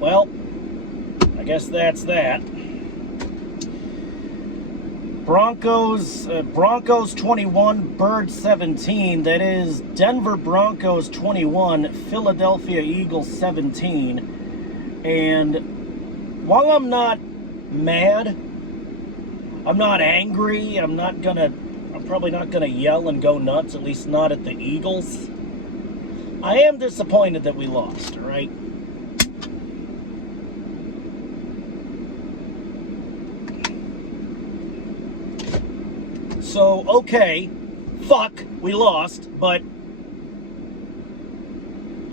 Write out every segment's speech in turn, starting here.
Well, I guess that's that. Broncos 21, Birds 17. That is Denver Broncos 21, Philadelphia Eagles 17. And while I'm not mad, I'm not angry, I'm probably not gonna yell and go nuts, at least not at the Eagles. I am disappointed that we lost, all right? So, okay, fuck, we lost, but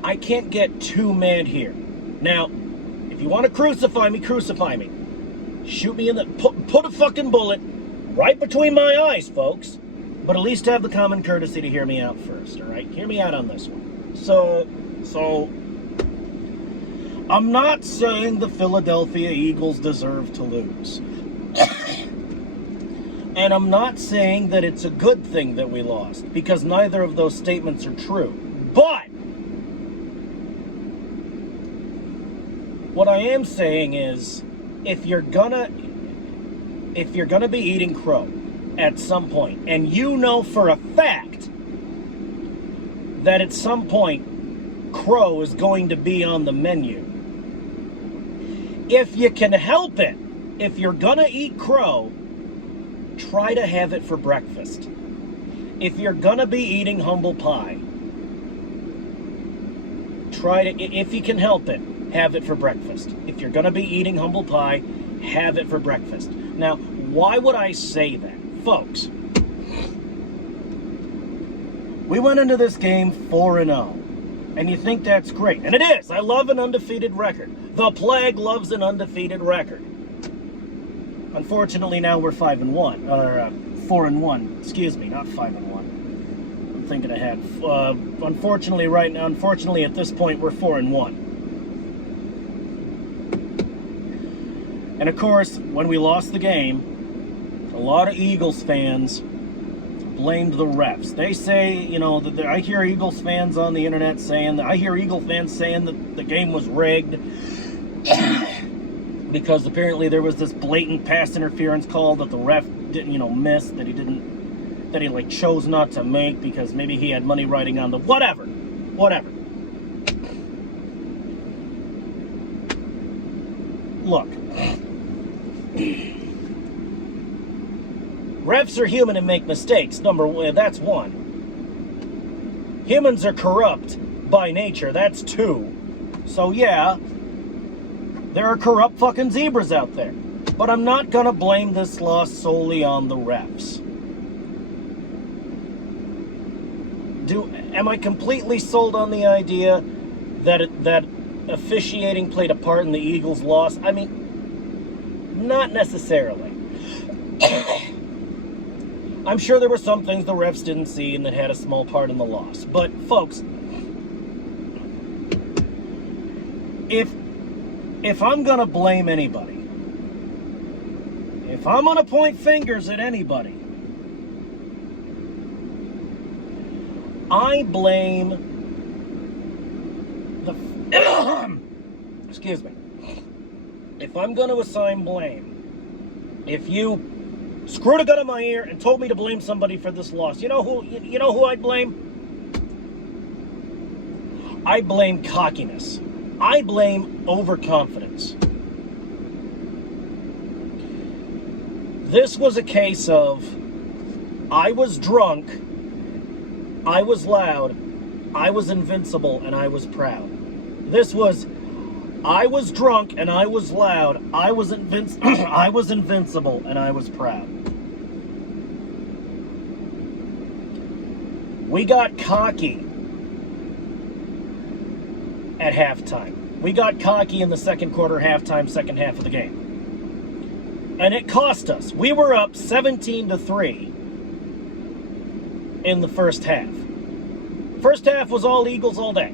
I can't get too mad here. Now, if you want to crucify me, crucify me. Shoot me in the... Put a fucking bullet right between my eyes, folks. But at least have the common courtesy to hear me out first, all right? Hear me out on this one. So, I'm not saying the Philadelphia Eagles deserve to lose. And I'm not saying that it's a good thing that we lost, because neither of those statements are true. But what I am saying is, if you're gonna be eating crow at some point, and you know for a fact that at some point crow is going to be on the menu, if you can help it, if you're gonna eat crow, try to have it for breakfast. If you're gonna be eating humble pie, if you can help it, have it for breakfast. If you're gonna be eating humble pie, have it for breakfast. Now, why would I say that? Folks, we went into this game 4-0, and you think that's great, and it is. I love an undefeated record. The plague loves an undefeated record. Unfortunately, now we're 5-1, or 4-1. Excuse me, not 5-1. I'm thinking ahead. Unfortunately, right now, at this point, we're 4-1. And of course, when we lost the game, a lot of Eagles fans blamed the refs. They say, I hear Eagles fans on the internet saying that the game was rigged. Because apparently there was this blatant pass interference call that the ref didn't, miss, that he chose not to make because maybe he had money riding on the whatever. Look, refs are human and make mistakes. That's one. Humans are corrupt by nature. That's two. So yeah. There are corrupt fucking zebras out there. But I'm not gonna blame this loss solely on the refs. Am I completely sold on the idea that officiating played a part in the Eagles' loss? I mean, not necessarily. I'm sure there were some things the refs didn't see and that had a small part in the loss. But folks, if I'm gonna blame anybody, if I'm gonna point fingers at anybody, I blame excuse me. If I'm gonna assign blame, if you screwed a gun in my ear and told me to blame somebody for this loss, you know who I'd blame? I blame cockiness. I blame overconfidence. This was a case of I was drunk, I was loud, I was invincible, and I was proud. This was I was drunk and I was loud, I was invincible, and I was proud. We got cocky at halftime. We got cocky in the second quarter, halftime, second half of the game. And it cost us. We were up 17-3 in the first half. First half was all Eagles all day.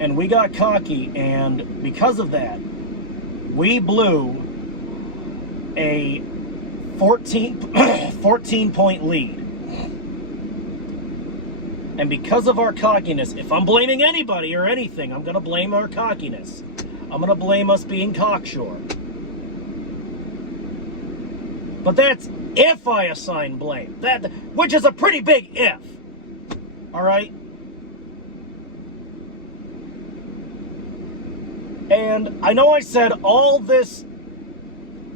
And we got cocky, and because of that, we blew a 14-point lead. And because of our cockiness, if I'm blaming anybody or anything, I'm going to blame our cockiness. I'm going to blame us being cocksure. But that's if I assign blame. Which is a pretty big if. All right? And I know I said all this,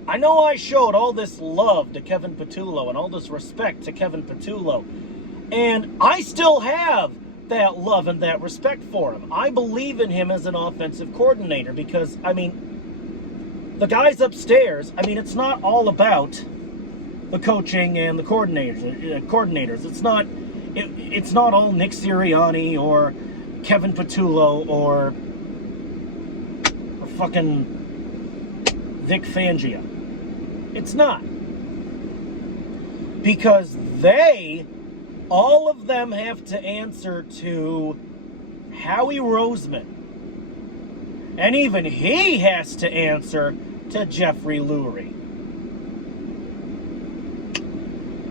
I know I showed all this love to Kevin Patullo and all this respect to Kevin Patullo. And I still have that love and that respect for him. I believe in him as an offensive coordinator because, I mean, the guys upstairs, I mean, it's not all about the coaching and the coordinators. It's not all Nick Sirianni or Kevin Patullo or fucking Vic Fangio. It's not. Because all of them have to answer to Howie Roseman. And even he has to answer to Jeffrey Lurie.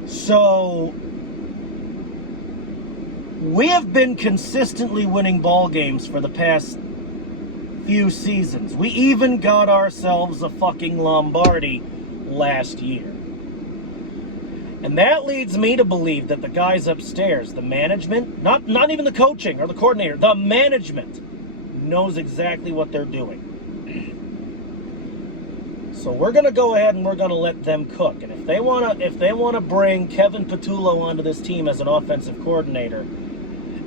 So, we have been consistently winning ball games for the past few seasons. We even got ourselves a fucking Lombardi last year. And that leads me to believe that the guys upstairs, the management, not even the coaching or the coordinator, the management knows exactly what they're doing. So we're going to go ahead and we're going to let them cook. And if they want to bring Kevin Patullo onto this team as an offensive coordinator,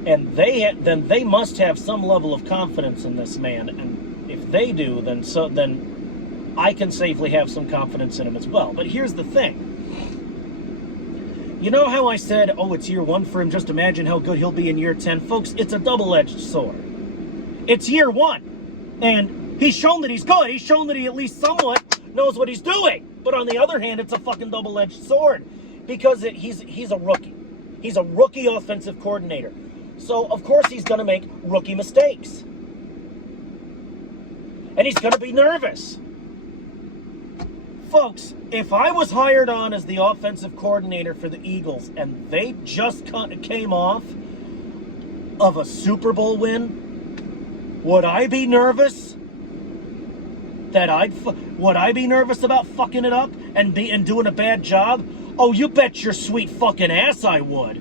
and then they must have some level of confidence in this man. And if they do, then I can safely have some confidence in him as well. But here's the thing. You know how I said, oh, it's year 1 for him, just imagine how good he'll be in year 10? Folks, it's a double-edged sword. It's year 1. And he's shown that he's good. He's shown that he at least somewhat knows what he's doing. But on the other hand, it's a fucking double-edged sword. Because he's a rookie. He's a rookie offensive coordinator. So, of course, he's going to make rookie mistakes. And he's going to be nervous. Folks, if I was hired on as the offensive coordinator for the Eagles and they just came off of a Super Bowl win, would I be nervous? Would I be nervous about fucking it up and doing a bad job? Oh, you bet your sweet fucking ass I would.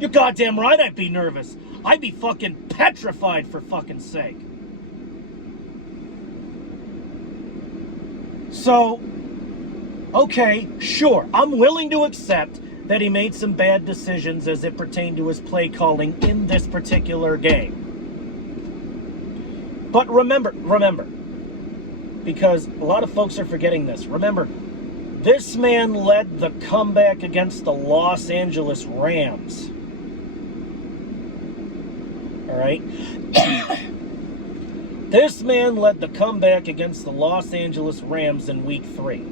You're goddamn right I'd be nervous. I'd be fucking petrified for fucking sake. So, okay, sure, I'm willing to accept that he made some bad decisions as it pertained to his play calling in this particular game. But remember, because a lot of folks are forgetting this, remember, this man led the comeback against the Los Angeles Rams. All right? This man led the comeback against the Los Angeles Rams in Week 3.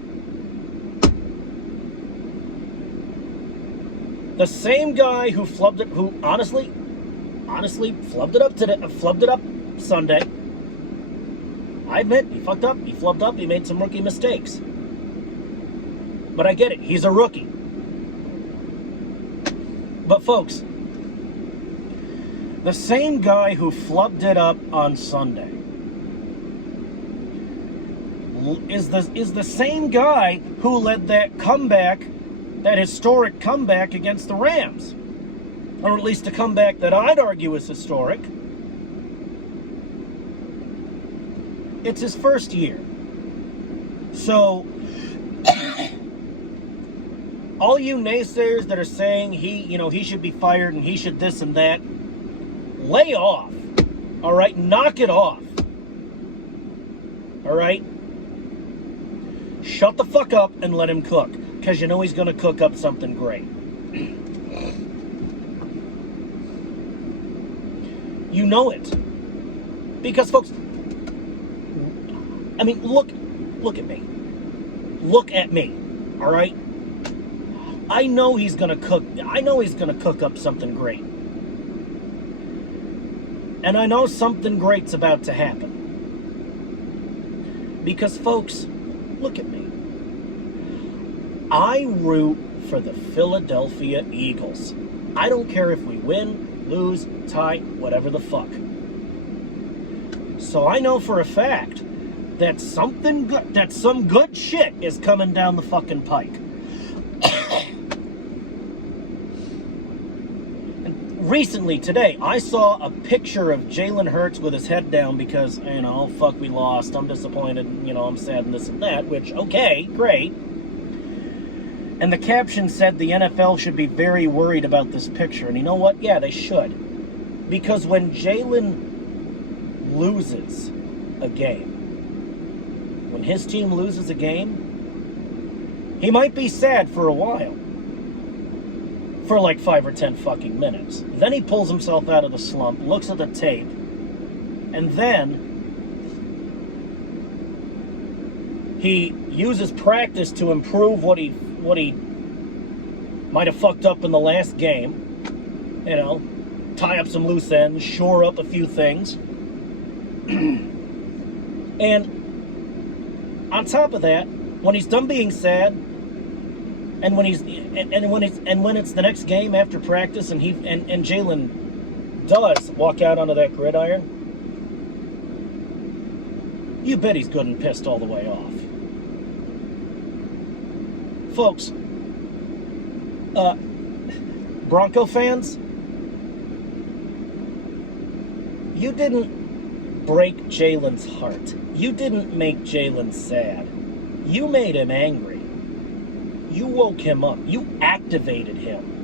The same guy who honestly flubbed it up Sunday. I admit, he fucked up, he flubbed up, he made some rookie mistakes. But I get it, he's a rookie. But folks, the same guy who flubbed it up on Sunday is the same guy who led that comeback, that historic comeback against the Rams. Or at least a comeback that I'd argue is historic. It's his first year. So, all you naysayers that are saying he should be fired and he should this and that, lay off. All right? Knock it off. All right? Shut the fuck up and let him cook, because you know he's going to cook up something great. You know it. Because, folks, I mean, look at me. Look at me, all right? I know he's going to cook. I know he's going to cook up something great. And I know something great's about to happen. Because, folks, look at me. I root for the Philadelphia Eagles. I don't care if we win, lose, tie, whatever the fuck. So I know for a fact that some good shit is coming down the fucking pike. And recently, today, I saw a picture of Jalen Hurts with his head down because, fuck, we lost, I'm disappointed, I'm sad and this and that, which, okay, great. And the caption said the NFL should be very worried about this picture. And you know what? Yeah, they should. Because when Jalen loses a game, when his team loses a game, he might be sad for a while. For like 5 or 10 fucking minutes. Then he pulls himself out of the slump, looks at the tape, and then he uses practice to improve what he might have fucked up in the last game. Tie up some loose ends, shore up a few things. And on top of that, when he's done being sad, and when it's the next game after practice, and Jalen does walk out onto that gridiron, you bet he's good and pissed all the way off. Folks, Bronco fans, you didn't break Jalen's heart. You didn't make Jalen sad. You made him angry. You woke him up. You activated him.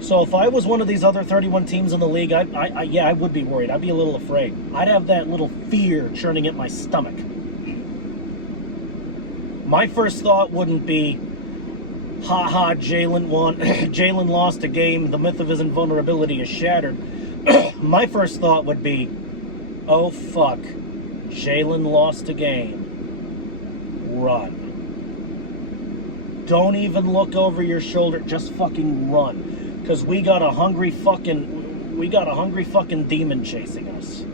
So if I was one of these other 31 teams in the league, I would be worried. I'd be a little afraid. I'd have that little fear churning at my stomach. My first thought wouldn't be, ha, Jalen won. Jalen lost a game. The myth of his invulnerability is shattered. My first thought would be, oh, fuck. Jalen lost a game. Run. Don't even look over your shoulder. Just fucking run. Because we got a hungry fucking demon chasing us.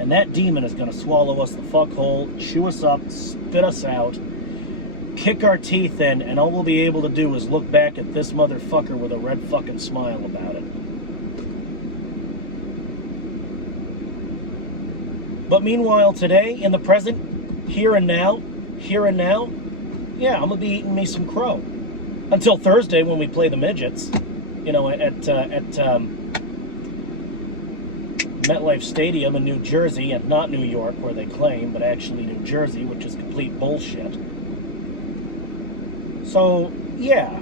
And that demon is going to swallow us the fuck whole, chew us up, spit us out, kick our teeth in, and all we'll be able to do is look back at this motherfucker with a red fucking smile about it. But meanwhile, today, in the present, here and now, yeah, I'm going to be eating me some crow. Until Thursday when we play the midgets, at MetLife Stadium in New Jersey, and not New York where they claim, but actually New Jersey, which is complete bullshit. So, yeah.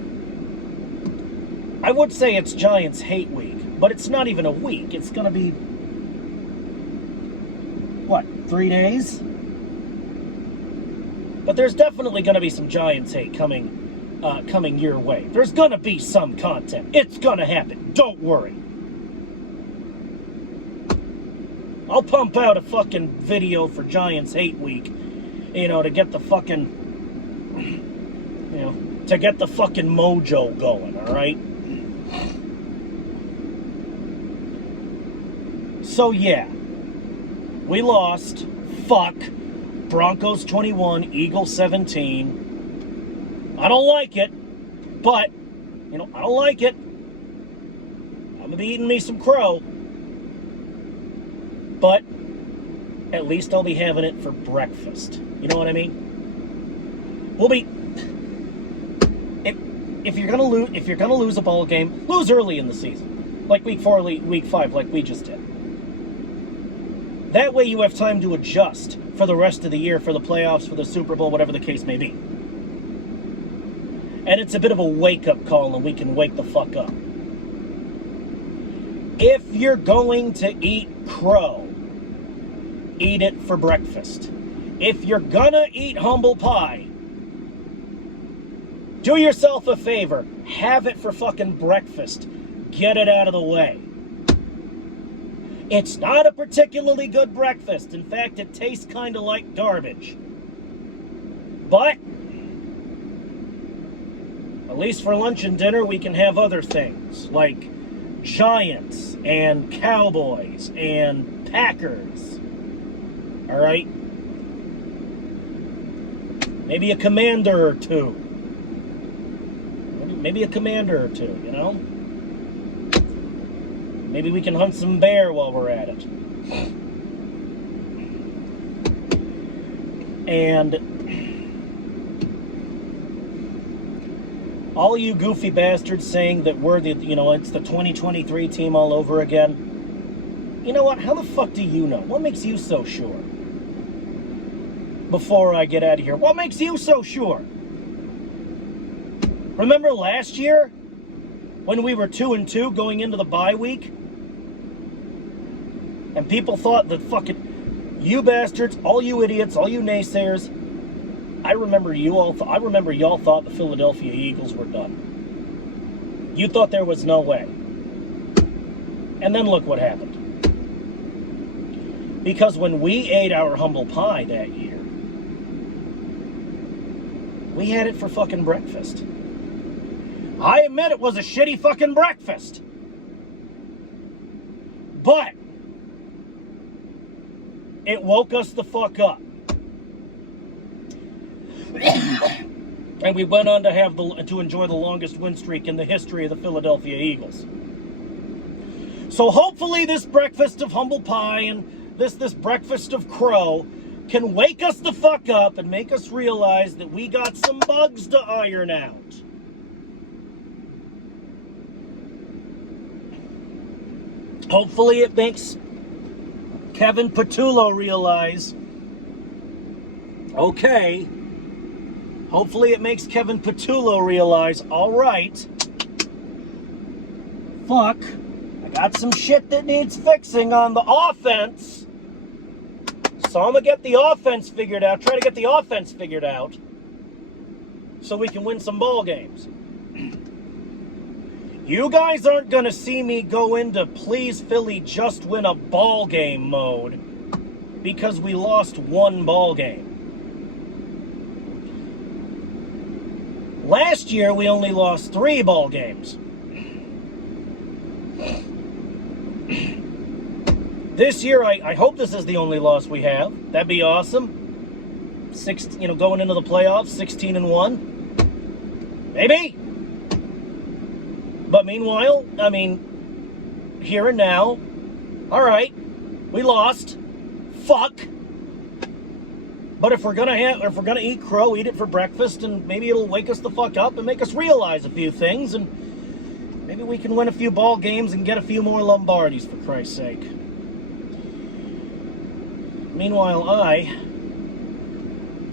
I would say it's Giants hate week, but it's not even a week. It's going to be, 3 days? But there's definitely going to be some Giants hate coming your way. There's going to be some content. It's going to happen. Don't worry. I'll pump out a fucking video for Giants hate week, to get the fucking, mojo going, all right? So, yeah. We lost. Fuck. Broncos 21, Eagles 17. I don't like it, but, I don't like it. I'm going to be eating me some crow. But at least I'll be having it for breakfast. You know what I mean? We'll be... If you're gonna lose a ball game, lose early in the season. Like week 4, week 5, like we just did. That way you have time to adjust for the rest of the year, for the playoffs, for the Super Bowl, whatever the case may be. And it's a bit of a wake-up call, and we can wake the fuck up. If you're going to eat crow, eat it for breakfast. If you're gonna eat humble pie, do yourself a favor. Have it for fucking breakfast. Get it out of the way. It's not a particularly good breakfast. In fact, it tastes kind of like garbage. But at least for lunch and dinner, we can have other things like Giants and Cowboys and Packers. All right? Maybe a commander or two. Maybe a commander or two, you know? Maybe we can hunt some bear while we're at it. And all you goofy bastards saying that we're the, it's the 2023 team all over again. You know what? How the fuck do you know? What makes you so sure? Before I get out of here, what makes you so sure? Remember last year when we were 2-2 going into the bye week? And people thought that fucking you bastards, all you idiots, all you naysayers, I remember y'all thought the Philadelphia Eagles were done. You thought there was no way. And then look what happened. Because when we ate our humble pie that year, we had it for fucking breakfast. I admit it was a shitty fucking breakfast. But it woke us the fuck up. And we went on to enjoy the longest win streak in the history of the Philadelphia Eagles. So hopefully this breakfast of humble pie and this breakfast of crow can wake us the fuck up and make us realize that we got some bugs to iron out. Hopefully it makes Kevin Patullo realize, okay, hopefully it makes Kevin Patullo realize, all right, fuck, I got some shit that needs fixing on the offense. So I'm going to get the offense figured out, try to get the offense figured out so we can win some ball games. You guys aren't going to see me go into please Philly just win a ball game mode because we lost one ball game. Last year we only lost 3 ball games. This year, I hope this is the only loss we have. That'd be awesome. Going into the playoffs, 16-1. Maybe. But meanwhile, I mean, here and now, all right, we lost. Fuck. But if we're gonna eat crow, eat it for breakfast, and maybe it'll wake us the fuck up and make us realize a few things, and maybe we can win a few ball games and get a few more Lombardis, for Christ's sake. Meanwhile, I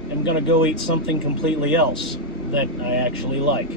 am going to go eat something completely else that I actually like.